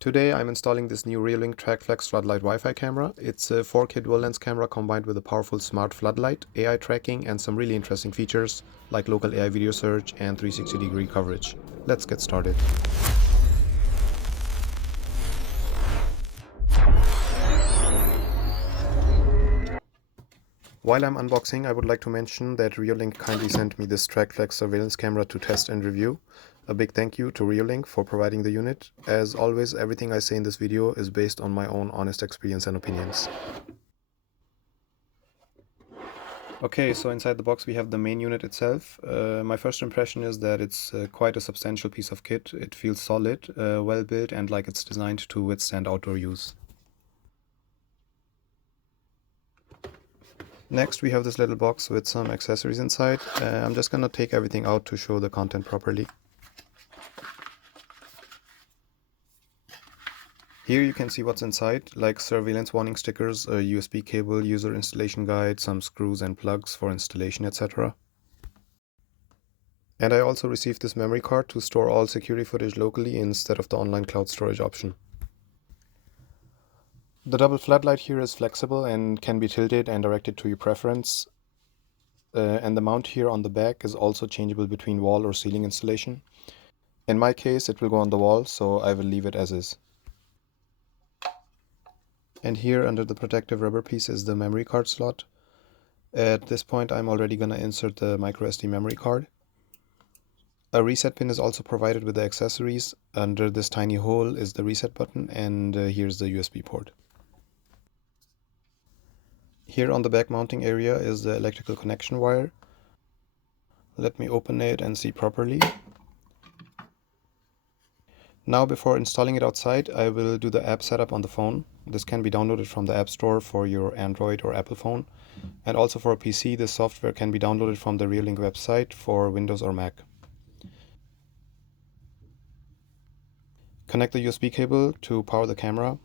Today I'm installing this new Reolink TrackFlex Floodlight Wi-Fi camera. It's a 4K dual lens camera combined with a powerful smart floodlight, AI tracking and some really interesting features like local AI video search and 360-degree coverage. Let's get started. While I'm unboxing, I would like to mention that Reolink kindly sent me this TrackFlex surveillance camera to test and review. A big thank you to Reolink for providing the unit. As always, everything I say in this video is based on my own honest experience and opinions. Okay, so inside the box we have the main unit itself. My first impression is that it's quite a substantial piece of kit. It feels solid, well built, and like it's designed to withstand outdoor use. Next we have this little box with some accessories inside. I'm just gonna take everything out to show the content properly. Here you can see what's inside, like surveillance warning stickers, a USB cable, user installation guide, some screws and plugs for installation, etc. And I also received this memory card to store all security footage locally instead of the online cloud storage option. The double floodlight here is flexible and can be tilted and directed to your preference. And the mount here on the back is also changeable between wall or ceiling installation. In my case, it will go on the wall, so I will leave it as is. And here under the protective rubber piece is the memory card slot. At this point, I'm already gonna insert the microSD memory card. A reset pin is also provided with the accessories. Under this tiny hole is the reset button, and here's the USB port. Here on the back mounting area is the electrical connection wire. Let me open it and see properly. Now, before installing it outside, I will do the app setup on the phone. This can be downloaded from the App Store for your Android or Apple phone. And also for a PC, this software can be downloaded from the Reolink website for Windows or Mac. Connect the USB cable to power the camera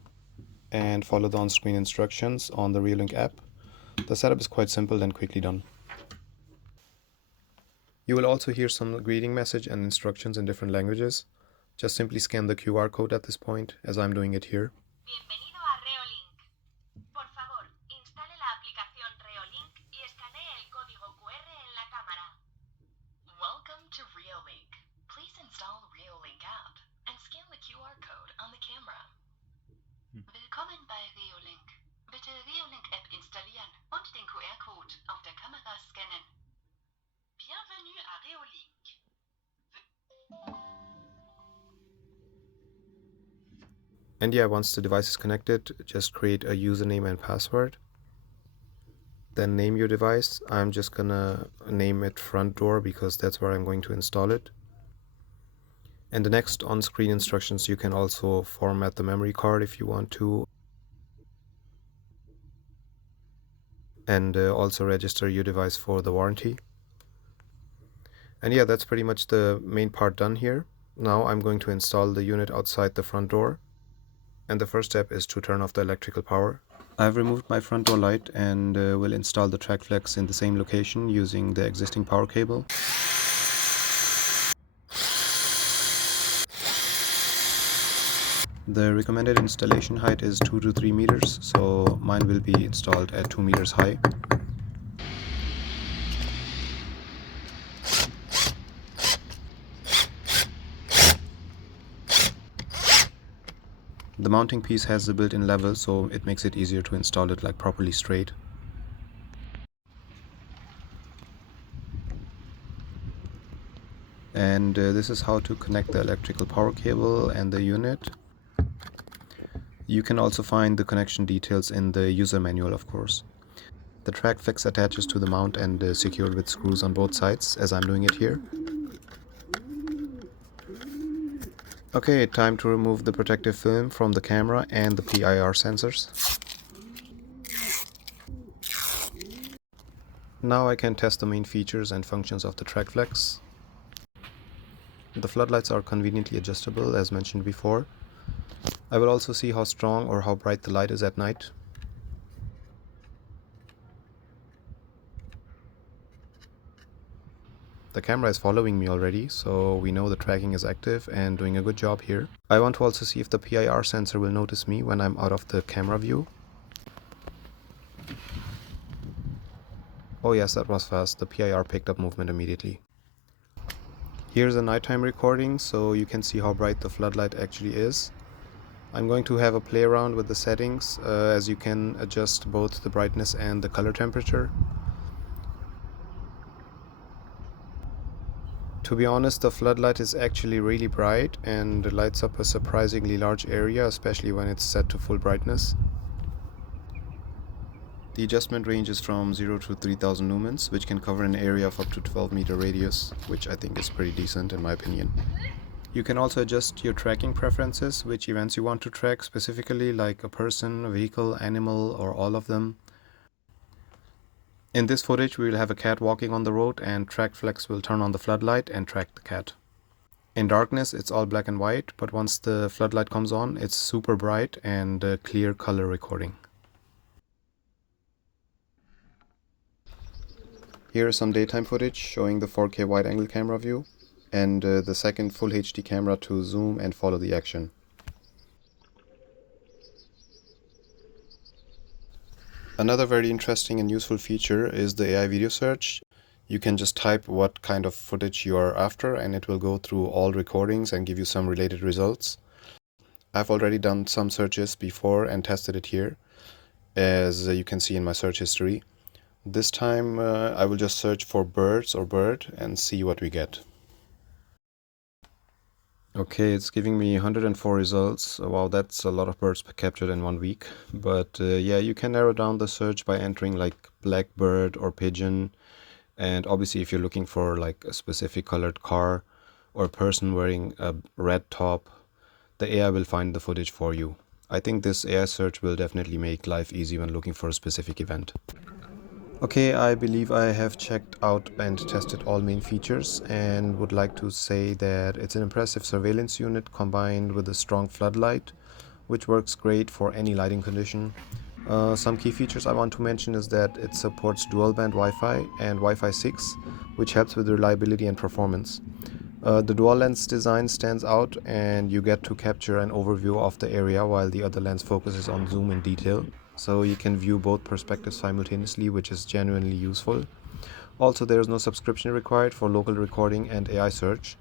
and follow the on-screen instructions on the Reolink app. The setup is quite simple and quickly done. You will also hear some greeting message and instructions in different languages. Just simply scan the QR code at this point, as I'm doing it here. Bienvenido a Reolink. Por favor, instale la aplicación Reolink y escanee el código QR en la cámara. Welcome to Reolink. Please install Reolink app and scan the QR code on the camera. Willkommen bei Reolink. Bitte Reolink App installieren und den QR-Code auf der Kamera scannen. Bienvenue à Reolink. And yeah, once the device is connected, just create a username and password. Then name your device. I'm just gonna name it front door because that's where I'm going to install it. And the next on-screen instructions, you can also format the memory card if you want to. And also register your device for the warranty. And yeah, that's pretty much the main part done here. Now I'm going to install the unit outside the front door. And the first step is to turn off the electrical power. I've removed my front door light and will install the TrackFlex in the same location using the existing power cable. The recommended installation height is 2 to 3 meters, so mine will be installed at 2 meters high. The mounting piece has a built-in level, so it makes it easier to install it like properly straight. And this is how to connect the electrical power cable and the unit. You can also find the connection details in the user manual, of course. The TrackFlex attaches to the mount and is secured with screws on both sides, as I'm doing it here. Okay, time to remove the protective film from the camera and the PIR sensors. Now I can test the main features and functions of the TrackFlex. The floodlights are conveniently adjustable, as mentioned before. I will also see how strong or how bright the light is at night. The camera is following me already, so we know the tracking is active and doing a good job here. I want to also see if the PIR sensor will notice me when I'm out of the camera view. Oh yes, that was fast. The PIR picked up movement immediately. Here's a nighttime recording, so you can see how bright the floodlight actually is. I'm going to have a play around with the settings, as you can adjust both the brightness and the color temperature. To be honest, the floodlight is actually really bright and lights up a surprisingly large area, especially when it's set to full brightness. The adjustment range is from 0 to 3000 lumens, which can cover an area of up to 12-meter radius, which I think is pretty decent in my opinion. You can also adjust your tracking preferences, which events you want to track specifically, like a person, a vehicle, animal, or all of them. In this footage, we will have a cat walking on the road, and TrackFlex will turn on the floodlight and track the cat. In darkness, it's all black and white, but once the floodlight comes on, it's super bright and a clear color recording. Here is some daytime footage showing the 4K wide-angle camera view and the second full HD camera to zoom and follow the action. Another very interesting and useful feature is the AI video search. You can just type what kind of footage you are after and it will go through all recordings and give you some related results. I've already done some searches before and tested it here, as you can see in my search history. This time I will just search for birds or bird and see what we get. Okay, it's giving me 104 results. Wow, that's a lot of birds captured in 1 week. But yeah, you can narrow down the search by entering like blackbird or pigeon. And obviously if you're looking for like a specific colored car or a person wearing a red top, the AI will find the footage for you. I think this AI search will definitely make life easy when looking for a specific event. Okay, I believe I have checked out and tested all main features and would like to say that it's an impressive surveillance unit combined with a strong floodlight, which works great for any lighting condition. Some key features I want to mention is that it supports dual-band Wi-Fi and Wi-Fi 6, which helps with reliability and performance. The dual lens design stands out and you get to capture an overview of the area while the other lens focuses on zoom and detail. So you can view both perspectives simultaneously, which is genuinely useful. Also, there is no subscription required for local recording and AI search.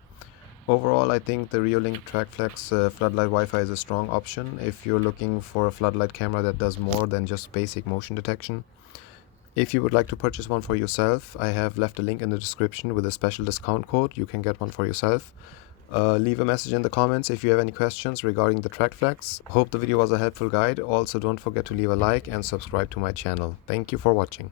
Overall, I think the Reolink TrackFlex Floodlight Wi-Fi is a strong option if you're looking for a floodlight camera that does more than just basic motion detection. If you would like to purchase one for yourself, I have left a link in the description with a special discount code. You can get one for yourself. Leave a message in the comments if you have any questions regarding the TrackFlex. Hope the video was a helpful guide. Also, don't forget to leave a like and subscribe to my channel. Thank you for watching.